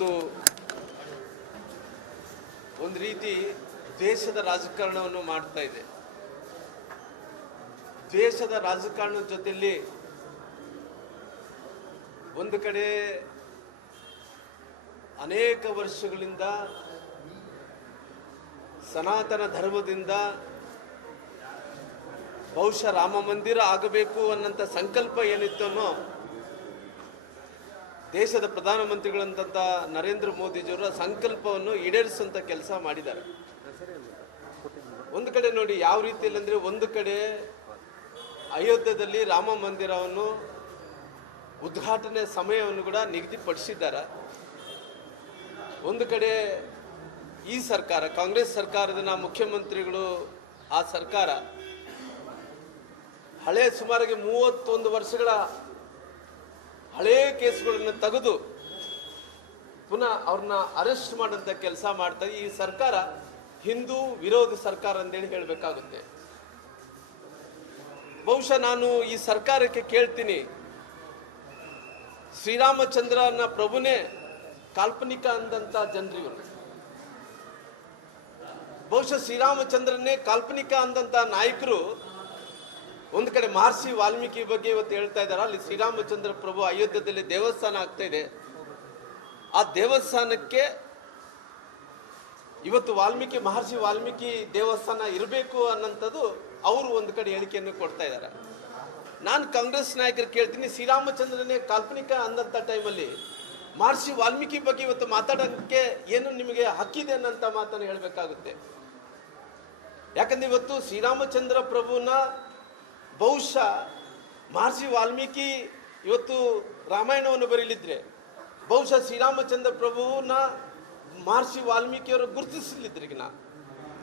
ಇವತ್ತು ಒಂದು ರೀತಿ ದೇಶದ ರಾಜಕಾರಣವನ್ನು ಮಾಡ್ತಾ ಇದೆ. ದೇಶದ ರಾಜಕಾರಣದ ಜೊತೆಯಲ್ಲಿ ಒಂದು ಕಡೆ ಅನೇಕ ವರ್ಷಗಳಿಂದ ಸನಾತನ ಧರ್ಮದಿಂದ ಬಹುಶಃ ರಾಮ ಮಂದಿರ ಆಗಬೇಕು ಅನ್ನೋಂಥ ಸಂಕಲ್ಪ ಏನಿತ್ತೋ ದೇಶದ ಪ್ರಧಾನಮಂತ್ರಿಗಳಂತ ನರೇಂದ್ರ ಮೋದಿಜಿಯವರ ಸಂಕಲ್ಪವನ್ನು ಈಡೇರಿಸುವಂಥ ಕೆಲಸ ಮಾಡಿದ್ದಾರೆ. ಒಂದು ಕಡೆ ನೋಡಿ ಯಾವ ರೀತಿಯಲ್ಲಿ ಅಂದರೆ, ಒಂದು ಕಡೆ ಅಯೋಧ್ಯೆಯಲ್ಲಿ ರಾಮ ಮಂದಿರವನ್ನು ಉದ್ಘಾಟನೆ ಸಮಯವನ್ನು ಕೂಡ ನಿಗದಿಪಡಿಸಿದ್ದಾರೆ. ಒಂದು ಕಡೆ ಈ ಸರ್ಕಾರ, ಕಾಂಗ್ರೆಸ್ ಸರ್ಕಾರದ ಮುಖ್ಯಮಂತ್ರಿಗಳು, ಆ ಸರ್ಕಾರ ಹಳೆ ಸುಮಾರಿಗೆ 31 ವರ್ಷಗಳ ಹಳೇ ಕೇಸ್ಗಳನ್ನು ತೆಗೆದು ಪುನಃ ಅವ್ರನ್ನ ಅರೆಸ್ಟ್ ಮಾಡೋಂಥ ಕೆಲಸ ಮಾಡ್ತಾರೆ. ಈ ಸರ್ಕಾರ ಹಿಂದೂ ವಿರೋಧಿ ಸರ್ಕಾರ ಅಂತೇಳಿ ಹೇಳಬೇಕಾಗುತ್ತೆ. ಬಹುಶಃ ನಾನು ಈ ಸರ್ಕಾರಕ್ಕೆ ಕೇಳ್ತೀನಿ, ಶ್ರೀರಾಮಚಂದ್ರನ ಪ್ರಭುನೇ ಕಾಲ್ಪನಿಕ ಅಂದಂಥ ಜನರಿವರು, ಬಹುಶಃ ಶ್ರೀರಾಮಚಂದ್ರನೇ ಕಾಲ್ಪನಿಕ ಅಂದಂಥ ನಾಯಕರು ಒಂದು ಕಡೆ ಮಹರ್ಷಿ ವಾಲ್ಮೀಕಿ ಬಗ್ಗೆ ಇವತ್ತು ಹೇಳ್ತಾ ಇದ್ದಾರೆ. ಅಲ್ಲಿ ಶ್ರೀರಾಮಚಂದ್ರ ಪ್ರಭು ಅಯೋಧ್ಯೆಯಲ್ಲಿ ದೇವಸ್ಥಾನ ಆಗ್ತಾ ಇದೆ. ಆ ದೇವಸ್ಥಾನಕ್ಕೆ ಇವತ್ತು ಮಹರ್ಷಿ ವಾಲ್ಮೀಕಿ ದೇವಸ್ಥಾನ ಇರಬೇಕು ಅನ್ನೋಂಥದ್ದು ಅವರು ಒಂದು ಕಡೆ ಹೇಳಿಕೆಯನ್ನು ಕೊಡ್ತಾ ಇದ್ದಾರೆ. ನಾನು ಕಾಂಗ್ರೆಸ್ ನಾಯಕರು ಕೇಳ್ತೀನಿ, ಶ್ರೀರಾಮಚಂದ್ರನೇ ಕಾಲ್ಪನಿಕ ಅಂದಂಥ ಟೈಮಲ್ಲಿ ಮಹರ್ಷಿ ವಾಲ್ಮೀಕಿ ಬಗ್ಗೆ ಇವತ್ತು ಮಾತಾಡೋಕ್ಕೆ ಏನು ನಿಮಗೆ ಹಕ್ಕಿದೆ ಅನ್ನೋಂಥ ಮಾತನ್ನು ಹೇಳಬೇಕಾಗುತ್ತೆ. ಯಾಕಂದ್ರೆ ಇವತ್ತು ಶ್ರೀರಾಮಚಂದ್ರ ಪ್ರಭುನ ಬಹುಶಃ ಮಹರ್ಷಿ ವಾಲ್ಮೀಕಿ ಇವತ್ತು ರಾಮಾಯಣವನ್ನು ಬರೀಲಿದ್ರೆ, ಬಹುಶಃ ಶ್ರೀರಾಮಚಂದ್ರ ಪ್ರಭುನ ಮಹರ್ಷಿ ವಾಲ್ಮೀಕಿಯವರು ಗುರುತಿಸಲಿದ್ರಿಗಿನ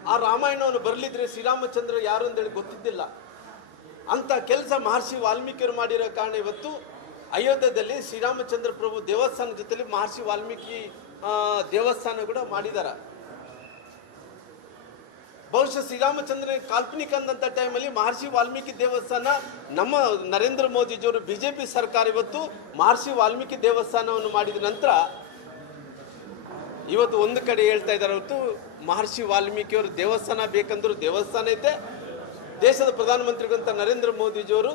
ಆ ರಾಮಾಯಣವನ್ನು ಬರಲಿದ್ರೆ ಶ್ರೀರಾಮಚಂದ್ರ ಯಾರು ಅಂತೇಳಿ ಗೊತ್ತಿದ್ದಿಲ್ಲ. ಅಂತ ಕೆಲಸ ಮಹರ್ಷಿ ವಾಲ್ಮೀಕಿಯವರು ಮಾಡಿರೋ ಕಾರಣ ಇವತ್ತು ಅಯೋಧ್ಯೆಯಲ್ಲಿ ಶ್ರೀರಾಮಚಂದ್ರ ಪ್ರಭು ದೇವಸ್ಥಾನ ಜೊತೆಲಿ ಮಹರ್ಷಿ ವಾಲ್ಮೀಕಿ ದೇವಸ್ಥಾನ ಕೂಡ ಮಾಡಿದ್ದಾರೆ. ಬಹುಶಃ ಶ್ರೀರಾಮಚಂದ್ರನ ಕಾಲ್ಪನಿಕ ಅಂದಂಥ ಟೈಮಲ್ಲಿ ಮಹರ್ಷಿ ವಾಲ್ಮೀಕಿ ದೇವಸ್ಥಾನ ನಮ್ಮ ನರೇಂದ್ರ ಮೋದಿಜಿಯವರು ಬಿಜೆಪಿ ಸರ್ಕಾರ ಇವತ್ತು ಮಹರ್ಷಿ ವಾಲ್ಮೀಕಿ ದೇವಸ್ಥಾನವನ್ನು ಮಾಡಿದ ನಂತರ ಇವತ್ತು ಒಂದು ಕಡೆ ಹೇಳ್ತಾ ಇದ್ದಾರೆ, ಹೊತ್ತು ಮಹರ್ಷಿ ವಾಲ್ಮೀಕಿಯವರು ದೇವಸ್ಥಾನ ಬೇಕಂದ್ರೂ ದೇವಸ್ಥಾನ ಐತೆ. ದೇಶದ ಪ್ರಧಾನಮಂತ್ರಿಗಳಂತ ನರೇಂದ್ರ ಮೋದಿಜಿಯವರು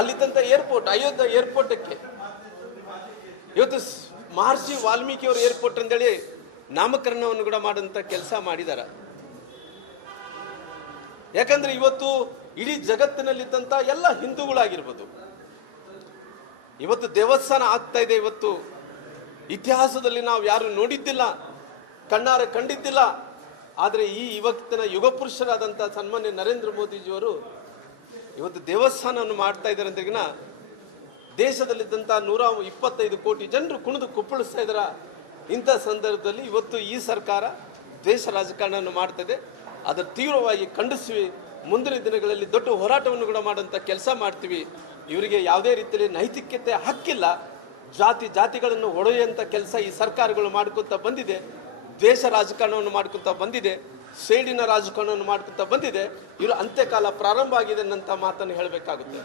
ಅಲ್ಲಿದ್ದಂಥ ಏರ್ಪೋರ್ಟ್, ಅಯೋಧ್ಯೆ ಏರ್ಪೋರ್ಟಕ್ಕೆ ಇವತ್ತು ಮಹರ್ಷಿ ವಾಲ್ಮೀಕಿಯವರು ಏರ್ಪೋರ್ಟ್ ಅಂತೇಳಿ ನಾಮಕರಣವನ್ನು ಕೂಡ ಮಾಡೋಂಥ ಕೆಲಸ ಮಾಡಿದ್ದಾರೆ. ಯಾಕಂದ್ರೆ ಇವತ್ತು ಇಡೀ ಜಗತ್ತಿನಲ್ಲಿದ್ದಂಥ ಎಲ್ಲ ಹಿಂದೂಗಳಾಗಿರ್ಬೋದು, ಇವತ್ತು ದೇವಸ್ಥಾನ ಆಗ್ತಾ ಇದೆ. ಇವತ್ತು ಇತಿಹಾಸದಲ್ಲಿ ನಾವು ಯಾರು ನೋಡಿದ್ದಿಲ್ಲ, ಕಣ್ಣಾರೆ ಕಂಡಿದ್ದಿಲ್ಲ. ಆದರೆ ಈ ಇವತ್ತಿನ ಯುಗ ಪುರುಷರಾದಂಥ ಸನ್ಮಾನ್ಯ ನರೇಂದ್ರ ಮೋದಿಜಿಯವರು ಇವತ್ತು ದೇವಸ್ಥಾನವನ್ನು ಮಾಡ್ತಾ ಇದ್ದಾರೆ ಅಂದ್ರಿಗಿನ ದೇಶದಲ್ಲಿದ್ದಂಥ 125 ಕೋಟಿ ಜನರು ಕುಣಿದು ಕುಪ್ಪಳಿಸ್ತಾ ಇದ್ದಾರೆ. ಇಂಥ ಸಂದರ್ಭದಲ್ಲಿ ಇವತ್ತು ಈ ಸರ್ಕಾರ ದೇಶ ರಾಜಕಾರಣವನ್ನು ಮಾಡ್ತದೆ. ಅದರ ತೀವ್ರವಾಗಿ ಖಂಡಿಸ್ತೀವಿ. ಮುಂದಿನ ದಿನಗಳಲ್ಲಿ ದೊಡ್ಡ ಹೋರಾಟವನ್ನು ಕೂಡ ಮಾಡುವಂಥ ಕೆಲಸ ಮಾಡ್ತೀವಿ. ಇವರಿಗೆ ಯಾವುದೇ ರೀತಿಯಲ್ಲಿ ನೈತಿಕತೆ ಹಕ್ಕಿಲ್ಲ. ಜಾತಿಗಳನ್ನು ಒಡೆಯುವಂಥ ಕೆಲಸ ಈ ಸರ್ಕಾರಗಳು ಮಾಡ್ಕೊತಾ ಬಂದಿದೆ. ದೇಶ ರಾಜಕಾರಣವನ್ನು ಮಾಡ್ಕೊತಾ ಬಂದಿದೆ. ಸೇಡಿನ ರಾಜಕಾರಣವನ್ನು ಮಾಡ್ಕೊತಾ ಬಂದಿದೆ. ಇವರು ಅಂತ್ಯಕಾಲ ಪ್ರಾರಂಭ ಆಗಿದೆ ಅನ್ನೋಂಥ ಮಾತನ್ನು ಹೇಳಬೇಕಾಗುತ್ತೆ.